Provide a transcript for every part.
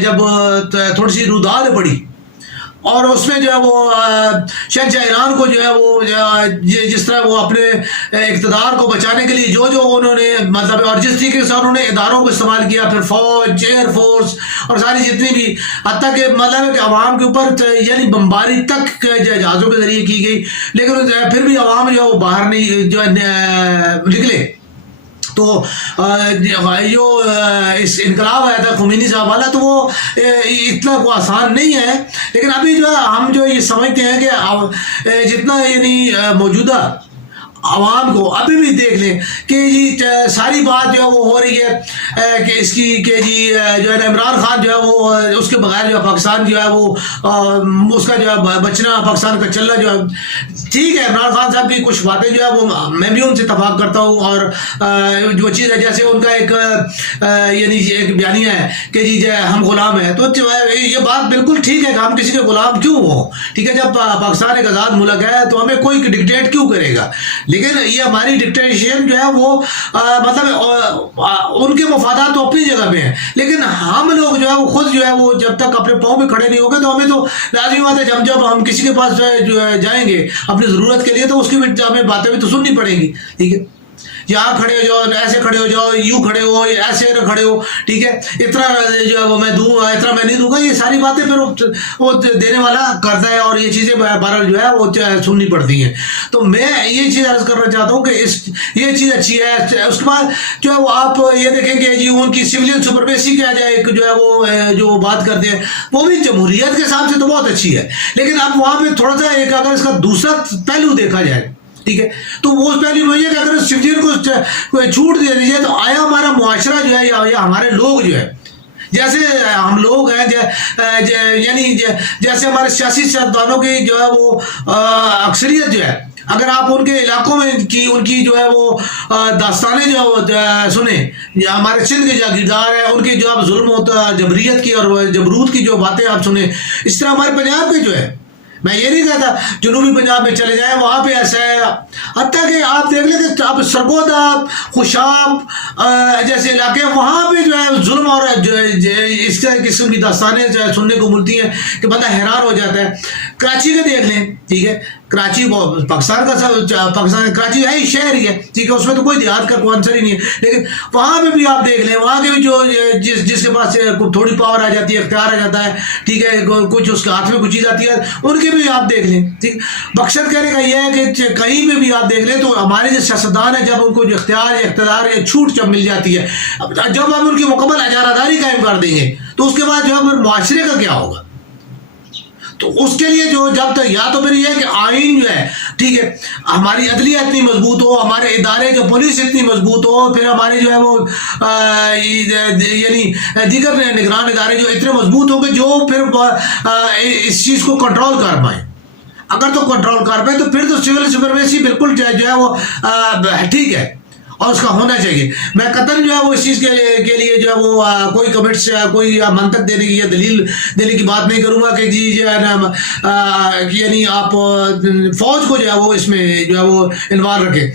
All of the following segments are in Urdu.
جب تھوڑی سی روداد پڑی اور اس میں جو ہے وہ شہنشاہ ایران کو جو ہے وہ جس طرح وہ اپنے اقتدار کو بچانے کے لیے جو انہوں نے مطلب اور جس طریقے سے انہوں نے اداروں کو استعمال کیا، پھر فوج، ایئر فورس اور ساری جتنی بھی، حتیٰ کہ مطلب کہ عوام کے اوپر یعنی بمباری تک جہازوں کے ذریعے کی گئی، لیکن پھر بھی عوام جو ہے وہ باہر نہیں جو نکلے۔ تو جو اس انقلاب آیا تھا خمینی صاحب والا، تو وہ اتنا کو آسان نہیں ہے، لیکن ابھی جو ہے ہم جو یہ سمجھتے ہیں کہ جتنا یعنی موجودہ عوام کو ابھی بھی دیکھ لیں کہ جی ساری بات جو ہے وہ ہو رہی ہے کہ اس کی کہ جی جو ہے عمران خان جو ہے وہ اس کے بغیر جو ہے پاکستان جو ہے وہ اس کا جو ہے بچنا، پاکستان کا چلنا جو ہے ٹھیک ہے۔ عمران خان صاحب کی کچھ باتیں جو ہے وہ میں بھی ان سے اتفاق کرتا ہوں، اور جو چیز ہے جیسے ان کا ایک یعنی ایک بیانیہ ہے کہ جی ہم غلام ہیں، تو یہ بات بالکل ٹھیک ہے کہ ہم کسی کے غلام کیوں ہوں، ٹھیک ہے، جب پاکستان ایک آزاد ملک ہے تو ہمیں کوئی ڈکٹیٹ کیوں کرے گا، لیکن یہ ہماری ڈکٹیشن جو ہے وہ مطلب ان کے مفادات تو اپنی جگہ پہ ہیں، لیکن ہم لوگ جو ہے وہ خود جو ہے وہ جب تک اپنے پاؤں پہ کھڑے نہیں ہو گے تو ہمیں تو لازمی بات ہے جب ہم کسی کے پاس جو ہے جائیں گے اپنی ضرورت کے لیے تو اس کی بھی ہمیں باتیں بھی تو سننی پڑیں گی، ٹھیک ہے، یہاں کھڑے ہو جاؤ، ایسے کھڑے ہو جاؤ، یوں کھڑے ہو، ایسے نہ کھڑے ہو، ٹھیک ہے، اتنا جو ہے وہ میں دوں گا، اتنا میں نہیں دوں گا، یہ ساری باتیں پھر وہ دینے والا کرتا ہے، اور یہ چیزیں بہرحال جو ہے وہ سننی پڑتی ہیں۔ تو میں یہ چیز عرض کرنا چاہتا ہوں کہ یہ چیز اچھی ہے۔ اس کے بعد جو ہے وہ آپ یہ دیکھیں کہ جی ان کی سویلین سپرمیسی کیا جائے، جو ہے وہ جو بات کرتے ہیں وہ بھی جمہوریت کے حساب سے تو بہت اچھی ہے، لیکن اب وہاں پہ تھوڑا سا ایک اگر اس کا دوسرا پہلو دیکھا جائے، ٹھیک ہے، تو وہ اس پہلو میں یہ کہ اگر سویلین کو چھوٹ دے دیجیے تو آیا ہمارا معاشرہ جو ہے یا ہمارے لوگ جو ہے، جیسے ہم لوگ ہیں یعنی جیسے ہمارے سیاسی سیاستدانوں کی جو ہے وہ اکثریت جو ہے، اگر آپ ان کے علاقوں میں ان کی جو ہے وہ داستانیں جو ہے وہ سنیں، یا ہمارے سندھ کے جاگیردار ہیں ان کے جو آپ ظلم ہوتا جبریت کی اور جبروت کی جو باتیں آپ سنیں، اس طرح ہمارے پنجاب کے جو ہے، میں یہ نہیں کہتا جنوبی پنجاب میں چلے جائیں وہاں پہ ایسا ہے، حتیٰ کہ آپ دیکھ لیں کہ آپ سرگودا، خوشاب جیسے علاقے وہاں پہ جو ہے ظلم اور اس قسم کی داستانیں جو ہے سننے کو ملتی ہیں کہ بندہ حیران ہو جاتا ہے۔ کراچی کے دیکھ لیں، ٹھیک ہے، کراچی پاکستان کراچی ہے ہی شہر ہی ہے، ٹھیک ہے، اس میں تو کوئی دیہات کا کوئی عنصر ہی نہیں ہے، لیکن وہاں پہ بھی آپ دیکھ لیں، وہاں کے بھی جو جس کے پاس تھوڑی پاور آ جاتی ہے، اختیار آ جاتا ہے، ٹھیک ہے، کچھ اس کے ہاتھ میں کچھ چیز آتی ہے، ان کے بھی آپ دیکھ لیں، ٹھیک۔ مقصد کہنے کا یہ ہے کہ کہیں پہ بھی آپ دیکھ لیں تو ہمارے جو سیاستدان ہیں جب ان کو جو اقتدار یا چھوٹ جب مل جاتی ہے، جب آپ ان کی مکمل اجارہ داری قائم کر دیں گے تو اس کے بعد جو ہے معاشرے کا کیا ہوگا؟ تو اس کے لیے جو جب تک یا تو پھر یہ ہے کہ آئین جو ہے، ٹھیک ہے، ہماری عدلیہ اتنی مضبوط ہو، ہمارے ادارے جو پولیس اتنی مضبوط ہو، پھر ہمارے جو ہے وہ یعنی دیگر نگران ادارے جو اتنے مضبوط ہوں گے جو پھر اس چیز کو کنٹرول کر پائیں۔ اگر تو کنٹرول کر پائیں تو پھر تو سول سپرمیسی بالکل جو ہے وہ ٹھیک ہے اور اس کا ہونا چاہیے۔ میں قطعاً جو ہے وہ اس چیز کے لیے جو ہے وہ کوئی کمنٹس کوئی منطق دینے کی یا دلیل دینے کی بات نہیں کروں گا کہ جی جو ہے نا یعنی آپ فوج کو جو ہے وہ اس میں جو ہے وہ انوالو رکھیں،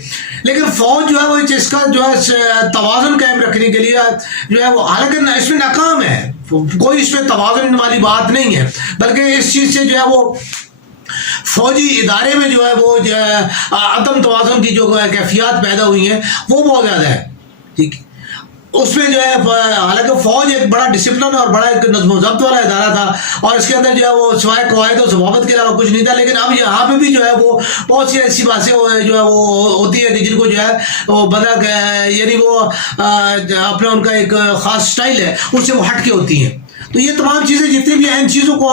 لیکن فوج جو ہے وہ اس کا جو ہے توازن قائم رکھنے کے لیے جو ہے وہ حالانکہ اس میں ناکام ہے، کوئی اس میں توازن والی بات نہیں ہے، بلکہ اس چیز سے جو ہے وہ فوجی ادارے میں جو ہے وہ عدم توازن کی جو کیفیات پیدا ہوئی ہیں وہ بہت زیادہ ہے، ٹھیک۔ اس میں جو ہے حالانکہ فوج ایک بڑا ڈسپلن اور بڑا ایک نظم و ضبط والا ادارہ تھا اور اس کے اندر جو ہے وہ سوائے قواعد و ضوابط کے علاوہ کچھ نہیں تھا، لیکن اب یہاں پہ بھی جو ہے وہ بہت سی ایسی باتیں جو ہے وہ ہوتی ہے کہ جن کو جو ہے وہ بندہ یعنی وہ اپنا ان کا ایک خاص سٹائل ہے اس سے وہ ہٹ کے ہوتی ہیں۔ تو یہ تمام چیزیں جتنی بھی ہیں ان چیزوں کو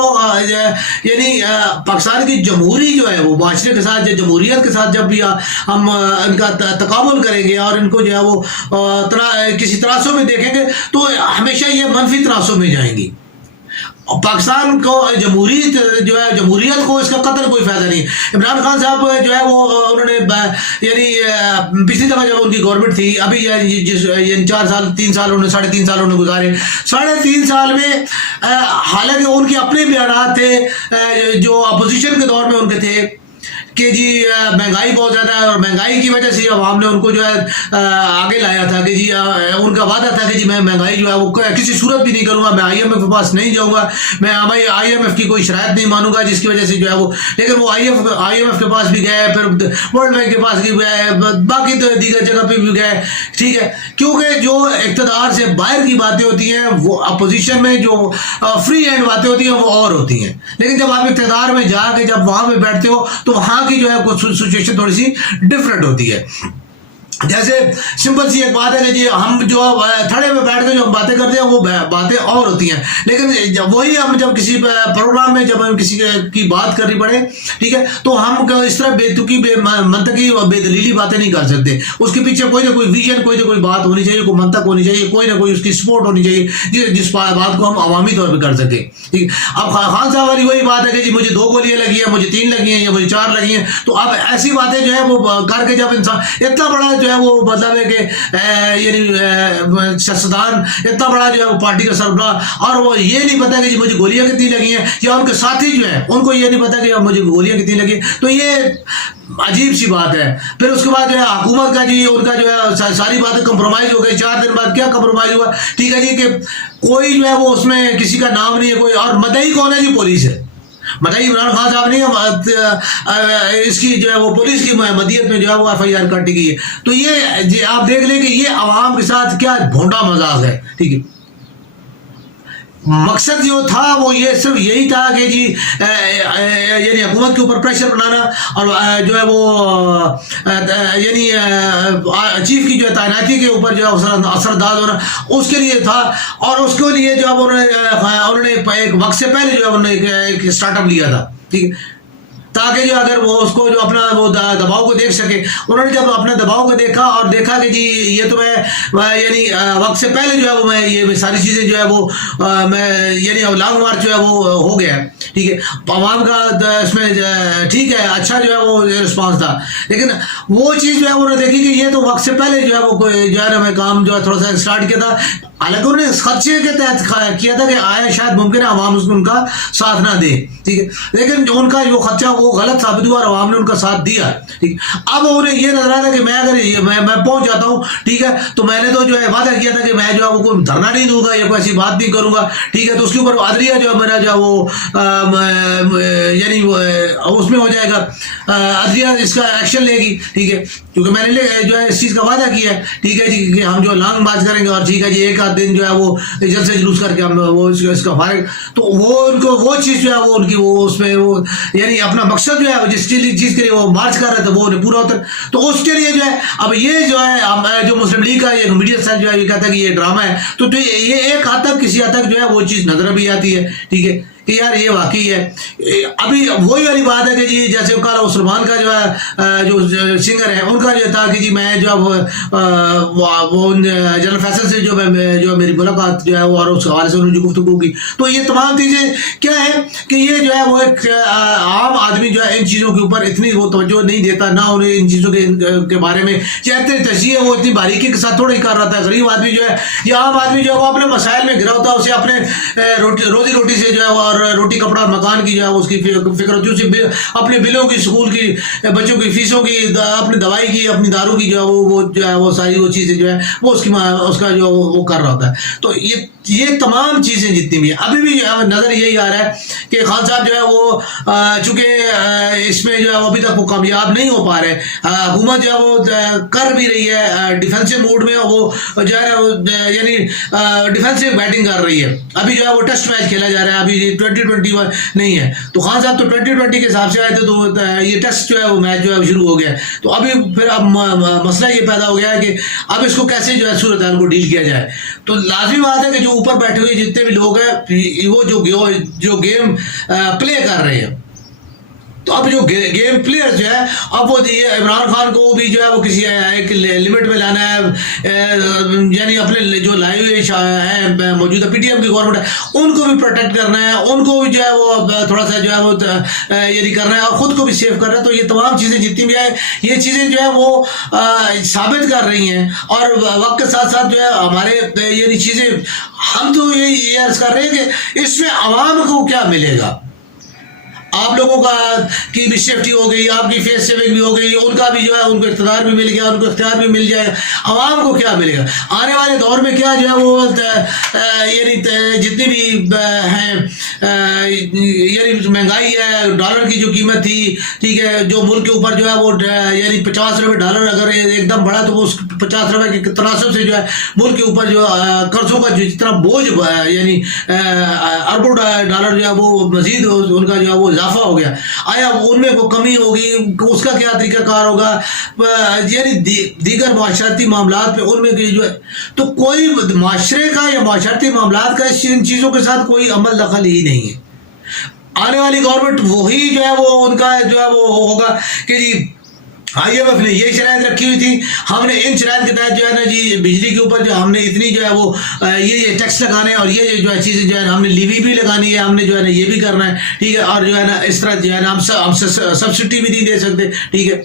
یعنی پاکستان کی جمہوری جو ہے وہ معاشرے کے ساتھ جمہوریت کے ساتھ جب بھی ہم ان کا تقابل کریں گے اور ان کو جو ہے وہ کسی تناسب میں دیکھیں گے تو ہمیشہ یہ منفی تناسب میں جائیں گی۔ پاکستان کو جمہوریت کو اس کا قطر کوئی فائدہ نہیں ہے۔ عمران خان صاحب جو ہے وہ انہوں نے یعنی پچھلی دفعہ جب ان کی گورنمنٹ تھی ابھی جس 4 سال 3 سال انہوں نے 3.5 سال انہوں نے گزارے، 3.5 سال میں حالانکہ ان کے اپنے بیانات تھے جو اپوزیشن کے دور میں ان کے تھے کہ جی مہنگائی بہت زیادہ ہے، اور مہنگائی کی وجہ سے عوام نے ان کو جو ہے آگے لایا تھا کہ جی ان کا وعدہ تھا کہ جی میں مہنگائی جو ہے وہ کسی صورت بھی نہیں کروں گا، میں آئی ایم ایف کے پاس نہیں جاؤں گا، میں آئی ایم ایف کی کوئی شرائط نہیں مانوں گا، جس کی وجہ سے جو ہے وہ، لیکن وہ آئی ایم ایف کے پاس بھی گئے، پھر ورلڈ بینک کے پاس بھی گئے، باقی دیگر جگہ پہ بھی گئے، ٹھیک ہے، کیونکہ جو اقتدار سے باہر کی باتیں ہوتی ہیں وہ اپوزیشن میں جو فری ہینڈ باتیں ہوتی ہیں وہ اور ہوتی ہیں، لیکن جب آپ اقتدار میں جا کے جب وہاں پہ بیٹھتے ہو تو وہاں کی جو ہے کچھ سچویشن تھوڑی سی ڈفرینٹ ہوتی ہے. جیسے سمپل سی ایک بات ہے کہ جی ہم جو تھڑے میں بیٹھ کے جو ہم باتیں کرتے ہیں وہ باتیں اور ہوتی ہیں، لیکن وہی ہم جب کسی پروگرام میں جب ہم کسی کی بات کرنی پڑے، ٹھیک ہے، تو ہم اس طرح بے تکی بے منطقی اور بے دلیلی باتیں نہیں کر سکتے. اس کے پیچھے کوئی نہ کوئی ویژن، کوئی نہ کوئی بات ہونی چاہیے، کوئی منطق ہونی چاہیے، کوئی نہ کوئی اس کی سپورٹ ہونی چاہیے جس بات کو ہم عوامی طور پہ کر سکیں. ٹھیک، اب خان صاحب والی وہی بات ہے کہ جی مجھے 2 گولیاں لگی ہیں، مجھے 3 لگی ہیں یا مجھے 4 لگی ہیں، تو اب ایسی باتیں جو ہے وہ کر کے جب انسان اتنا بڑا جو ہے وہ مطلب ہے کہ یعنی سیاستدان اتنا بڑا جو ہے وہ پارٹی کا سربراہ، اور وہ یہ نہیں پتا کہ جی مجھے گولیاں کتنی لگی ہیں، یا ان کے ساتھی جو ہیں ان کو یہ نہیں پتا کہ مجھے گولیاں کتنی لگی، تو یہ عجیب سی بات ہے. پھر اس کے بعد جو ہے حکومت کا جی ان کا جو ہے ساری باتیں کمپرومائز ہو گئی. 4 دن بعد کیا کمپرومائز ہوا؟ ٹھیک ہے جی کہ کوئی جو ہے وہ اس میں کسی کا نام نہیں ہے کوئی، اور مدعی کون ہے جی؟ پولیس ہے. مدعی عمران خان صاحب نہیں، اس کی جو ہے وہ پولیس کی مدیت میں جو ہے وہ ایف آئی آر کاٹی گئی ہے. تو یہ جی آپ دیکھ لیں کہ یہ عوام کے ساتھ کیا بھونڈا مذاق ہے. ٹھیک ہے، مقصد جو تھا وہ یہ صرف یہی تھا کہ جی یعنی حکومت کے اوپر پریشر بنانا، اور جو ہے وہ یعنی چیف کی جو ہے تعیناتی کے اوپر جو ہے اثرداز ہونا، اس کے لیے تھا. اور اس کے لیے جو ہے انہوں نے ایک وقت سے پہلے جو ہے انہوں نے ایک اسٹارٹ اپ لیا تھا، ٹھیک ہے، تاکہ جو اگر وہ اس کو جو اپنا وہ دباؤ کو دیکھ سکے. انہوں نے جب اپنے دباؤ کو دیکھا اور دیکھا کہ جی یہ تو میں یعنی وقت سے پہلے جو ہے وہ میں یہ ساری چیزیں جو ہے وہ میں یعنی لانگ مارچ جو ہے وہ ہو گیا، ٹھیک ہے، عوام کا اس میں ٹھیک ہے اچھا جو ہے وہ رسپانس تھا، لیکن وہ چیز جو ہے انہوں نے دیکھی کہ یہ تو وقت سے پہلے جو ہے وہ جو ہے نا میں کام جو ہے تھوڑا سا اسٹارٹ کیا تھا. حالانکہ انہوں نے خدشے کے تحت کیا تھا کہ آیا شاید ممکن ہے عوام ان کا ساتھ نہ دے، ٹھیک ہے، لیکن جو ان کا جو خدشہ وہ غلط ثابت ہوا اور عوام نے ان کا ساتھ دیا. ٹھیک، اب انہیں یہ نظر آیا تھا کہ میں اگر میں پہنچ جاتا ہوں، ٹھیک ہے، تو میں نے تو جو ہے وعدہ کیا تھا کہ میں جو ہے وہ کوئی دھرنا نہیں دوں گا یا کوئی ایسی بات نہیں کروں گا، ٹھیک ہے، تو اس کے اوپر عدلیہ جو ہے میرا جو ہے وہ یعنی اس میں ہو جائے گا، عدلیہ اس کا ایکشن لے گی، ٹھیک ہے، کیونکہ میں نے جو ہے اس چیز کا وعدہ کیا ہے، ٹھیک ہے جی، کہ ہم جو لانگ مارچ کریں گے، اور ٹھیک ہے جی ایک آدھ دن جو ہے وہ جلسے جلوس کر کے ہم وہ اس کا فارغ، تو وہ ان کو وہ چیز جو ہے وہ ان کی وہ اس میں وہ یعنی اپنا مقصد جو ہے جس چیز کے لیے وہ مارچ کر رہے تھے وہ پورا ہوتا ہے. تو اس کے لیے جو ہے اب یہ جو ہے جو مسلم لیگ کا یہ میڈیا سیل جو ہے یہ کہتا ہے کہ یہ ڈرامہ ہے، تو یہ ایک حد تک کسی حد تک جو ہے وہ چیز نظر بھی آتی ہے، ٹھیک ہے، کہ یار یہ واقعی ہے. ابھی وہی والی بات ہے کہ جی جیسے کالا سلمان کا جو ہے جو سنگر ہے ان کا جو تھا کہ جی میں جو وہ جنرل فیصل سے جو میری ملاقات جو ہے وہ اور اس حوالے سے انہوں نے جو گفتگو کی، تو یہ تمام چیزیں کیا ہے کہ یہ جو ہے وہ ایک عام آدمی جو ہے ان چیزوں کے اوپر اتنی وہ توجہ نہیں دیتا، نہ انہیں ان چیزوں کے بارے میں یا اتنی تجزیے وہ اتنی باریکی کے ساتھ تھوڑا ہی کر رہا تھا. غریب آدمی جو ہے یا عام آدمی جو ہے وہ اپنے مسائل میں گرا ہوتا ہے، اسے اپنے روزی روٹی سے جو ہے اور روٹی کپڑا مکان کی جو ہے اس کی فکر ہوتی ہے، اسے اپنے بلوں کی، اسکول کی، بچوں کی فیسوں کی، اپنی دوائی کی، اپنی دارو کی جو ہے وہ جو ہے وہ ساری وہ چیزیں جو ہے وہ اس کا جو وہ کر رہا ہوتا ہے. تو یہ تمام چیزیں جتنی بھی ابھی بھی نظر یہی آ رہا ہے کہ خان صاحب جو ہے وہ چونکہ اس میں جو ہے وہ ابھی تک وہ کامیاب نہیں ہو پا رہے. حکومت جو ہے وہ کر بھی رہی ہے ڈیفینسو موڈ میں، وہ جو ہے یعنی ڈیفینسو بیٹنگ کر رہی ہے. ابھی جو ہے وہ ٹیسٹ میچ کھیلا جا رہا ہے، ابھی 2021 نہیں ہے، تو خان صاحب تو 2020 کے حساب سے آئے تھے، تو یہ ٹیسٹ جو ہے وہ میچ جو ہے شروع ہو گیا. تو ابھی پھر اب مسئلہ یہ پیدا ہو گیا ہے کہ اب اس کو کیسے جو ہے صورتحال کو ڈیل کیا جائے. تو لازمی بات ہے کہ جو اوپر بیٹھے ہوئے جتنے بھی لوگ ہیں وہ جو گیم پلے کر رہے ہیں، تو اب جو گیم پلیئر جو ہے اب وہ عمران خان کو بھی جو ہے وہ کسی ایک لمٹ میں لانا ہے، یعنی اپنے جو لائے ہوئے ہیں موجودہ پی ٹی ایم کی گورنمنٹ ہے ان کو بھی پروٹیکٹ کرنا ہے، ان کو بھی جو ہے وہ تھوڑا سا جو ہے وہ یعنی کرنا ہے، اور خود کو بھی سیو کرنا ہے. تو یہ تمام چیزیں جتنی بھی ہیں یہ چیزیں جو ہے وہ ثابت کر رہی ہیں، اور وقت کے ساتھ ساتھ جو ہے ہمارے یعنی چیزیں ہم تو یہ عرض کر رہے ہیں کہ اس میں عوام کو کیا ملے گا. آپ لوگوں کا کی بھی سیفٹی ہو گئی, آپ کی فیس سیونگ بھی ہو گئی, ان کا بھی جو ہے ان کو اقتدار بھی مل گیا, ان کو اختیار بھی مل جائے گا. عوام کو کیا ملے گا آنے والے دور میں؟ کیا جو ہے وہ یعنی جتنی بھی ہیں یعنی مہنگائی ہے, ڈالر کی جو قیمت تھی, ٹھیک ہے, جو ملک کے اوپر جو ہے وہ یعنی 50 روپے ڈالر اگر ایک دم بڑھا تو وہ اس 50 روپے کے تناسب سے جو ہے ملک کے اوپر جو قرضوں کا جو جتنا بوجھ یعنی اربوں ڈالر جو ہے وہ مزید ان کا جو ہے وہ اضافہ ہو گیا. آیا ان میں کوئی کمی ہوگی؟ اس کا کیا طریقہ کار ہوگا؟ یعنی دیگر معاشرتی معاملات پہ ان میں جو ہے تو کوئی معاشرے کا یا معاشرتی معاملات کا ان چیزوں کے ساتھ کوئی عمل دخل ہی نہیں ہے. آنے والی گورنمنٹ وہی جو ہے وہ ان کا جو ہے وہ ہوگا کہ جی IMF نے یہ شرائط رکھی ہوئی تھی, ہم نے ان شرائط کے تحت جو ہے نا جی بجلی کے اوپر جو ہم نے اتنی جو ہے وہ یہ ٹیکس لگانے اور یہ جو ہے چیزیں جو ہے ہم نے لیوی بھی لگانی ہے, ہم نے جو ہے نا یہ بھی کرنا ہے, ٹھیک ہے, اور جو ہے نا اس طرح جو ہے نا ہم سبسڈی بھی نہیں دے سکتے, ٹھیک ہے.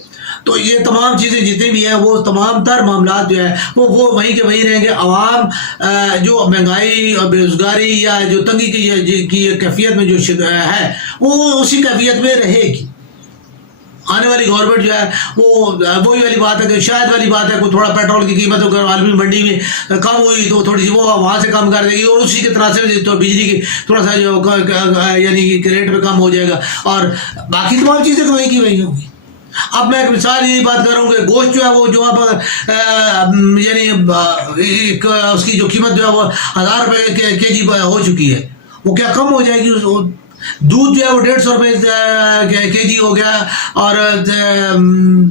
تو یہ تمام چیزیں جتنی بھی ہیں وہ تمام تر معاملات جو ہے وہ وہیں کے وہیں رہیں گے. عوام جو مہنگائی اور بے روزگاری یا جو تنگی کی کیفیت میں جو ہے وہ اسی کیفیت میں رہے گی. آنے والی گورنمنٹ جو ہے وہ وہی والی بات ہے کہ شاید والی بات ہے, کوئی تھوڑا پیٹرول کی قیمت اگر عالمی منڈی میں کم ہوئی تو تھوڑی سی وہ وہاں سے کم کر دے گی, اور اسی کے تناسب سے تو بجلی کی تھوڑا سا جو یعنی ریٹ پہ کم ہو جائے گا, اور باقی تمام چیزیں وہیں کی وہیں ہوں گی. اب میں ایک مثال یہی بات کروں کہ گوشت جو ہے وہ جو آپ یعنی اس کی جو قیمت جو ہے وہ 1000 روپے کے جی ہو چکی ہے, وہ کیا کم ہو جائے گی؟ دودھ جو ہے وہ 150 روپے کے جی ہو گیا, اور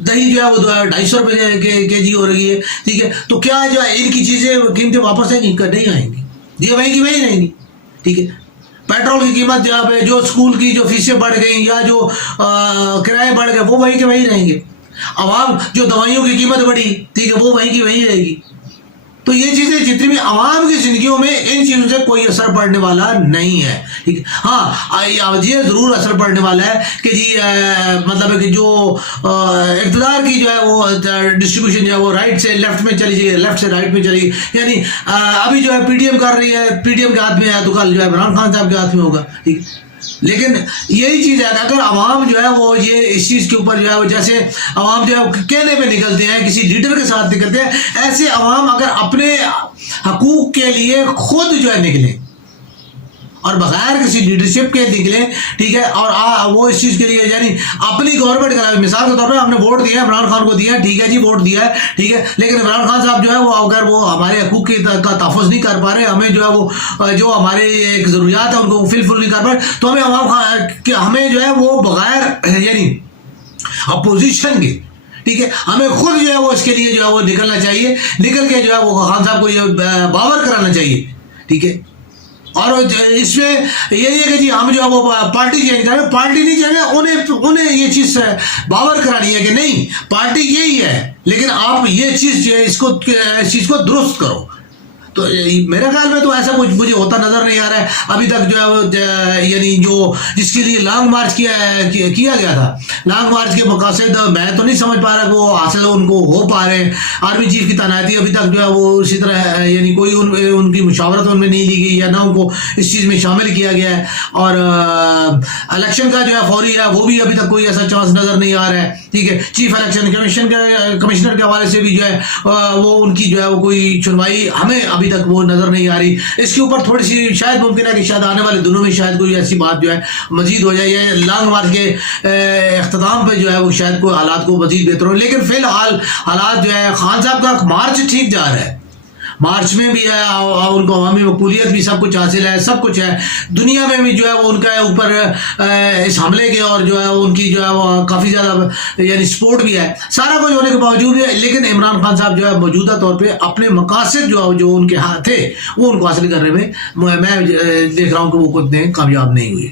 دہی جو ہے وہ 250 روپے کے جی ہو رہی ہے, ٹھیک ہے. تو کیا جو ہے ان کی چیزیں قیمتیں واپس نہیں آئیں گی, یہ وہیں کی وہیں رہیں گی, ٹھیک ہے. پیٹرول کی قیمت جہاں پہ جو اسکول کی جو فیسیں بڑھ گئیں یا جو کرائے بڑھ گئے وہ وہیں کے وہیں رہیں گے. عوام جو دوائیوں کی قیمت بڑھی, ٹھیک ہے, وہ وہیں کی وہیں رہے گی. تو یہ چیزیں جتنی بھی عوام کی زندگیوں میں ان چیزوں سے کوئی اثر پڑنے والا نہیں ہے, ٹھیک ہے. ہاں یہ ضرور اثر پڑنے والا ہے کہ جی مطلب ہے کہ جو اقتدار کی جو ہے وہ ڈسٹریبیوشن جو ہے وہ رائٹ سے لیفٹ میں چلی جائے, لیفٹ سے رائٹ میں چلی گئی. یعنی ابھی جو ہے PDM کر رہی ہے, PDM کے ہاتھ میں ہے تو کل جو ہے عمران خان صاحب کے ہاتھ میں ہوگا, ٹھیک. لیکن یہی چیز ہے کہ اگر عوام جو ہے وہ یہ اس چیز کے اوپر جو ہے وہ جیسے عوام جو ہے کہنے پہ نکلتے ہیں, کسی لیڈر کے ساتھ نکلتے ہیں, ایسے عوام اگر اپنے حقوق کے لیے خود جو ہے نکلیں اور بغیر کسی لیڈرشپ کے نکلیں, ٹھیک ہے, اور وہ اس چیز کے لیے یعنی اپنی گورنمنٹ کا مثال کے طور پہ ہم نے ووٹ دیا ہے عمران خان کو دیا ہے, ٹھیک ہے جی, ووٹ دیا ہے, ٹھیک ہے, لیکن عمران خان صاحب جو ہے وہ اگر وہ ہمارے حقوق کا تحفظ نہیں کر پا رہے, ہمیں جو ہے وہ جو ہمارے ایک ضروریات ہیں ان کو فل نہیں کر پا رہے, تو ہمیں جو ہے وہ بغیر یعنی اپوزیشن کے, ٹھیک ہے, ہمیں خود جو ہے وہ اس کے لیے جو ہے وہ نکلنا چاہیے, نکل کے جو ہے وہ خان صاحب کو یہ باور کرانا چاہیے, ٹھیک ہے. اور اس میں یہی ہے کہ جی ہم جو ہے وہ پارٹی چینج کریں, پارٹی نہیں چاہیے, انہیں یہ چیز باور کرانی ہے کہ نہیں پارٹی یہی ہے, لیکن آپ یہ چیز جو ہے اس چیز کو درست کرو. تو میرے خیال میں تو ایسا کچھ مجھے ہوتا نظر نہیں آ رہا ہے ابھی تک جو ہے وہ یعنی جو جس کے لیے لانگ مارچ کیا گیا تھا, لانگ مارچ کے مقاصد میں تو نہیں سمجھ پا رہا کہ وہ حاصل ان کو ہو پا رہے ہیں. آرمی چیف کی تعیناتی ابھی تک جو ہے وہ اسی طرح یعنی کوئی ان کی مشاورت ان میں نہیں لی گئی یا نہ ان کو اس چیز میں شامل کیا گیا ہے, اور الیکشن کا جو ہے فوری ہے وہ بھی ابھی تک کوئی ایسا چانس نظر نہیں آ رہا ہے, ٹھیک ہے. چیف الیکشن کمشنر کے حوالے سے بھی جو ہے وہ ان کی جو ہے وہ کوئی سنوائی ہمیں ابھی تک وہ نظر نہیں آ رہی. اس کے اوپر تھوڑی سی شاید ممکن ہے کہ شاید آنے والے دنوں میں شاید کوئی ایسی بات جو ہے مزید ہو جائے, یا لانگ مارچ کے اختتام پہ جو ہے وہ شاید کوئی حالات کو مزید بہتر ہو. لیکن فی الحال حالات جو ہے خان صاحب کا مارچ ٹھیک جا رہا ہے, مارچ میں بھی ہے, ان کو عوامی مقبولیت بھی سب کچھ حاصل ہے, سب کچھ ہے. دنیا میں بھی جو ہے وہ ان کا اوپر اس حملے کے اور جو ہے ان کی جو ہے وہ کافی زیادہ یعنی سپورٹ بھی ہے, سارا کچھ ہونے کے باوجود ہے. لیکن عمران خان صاحب جو ہے موجودہ طور پہ اپنے مقاصد جو ان کے ہاتھ تھے وہ ان کو حاصل کرنے میں میں دیکھ رہا ہوں کہ وہ کچھ کامیاب نہیں ہوئے.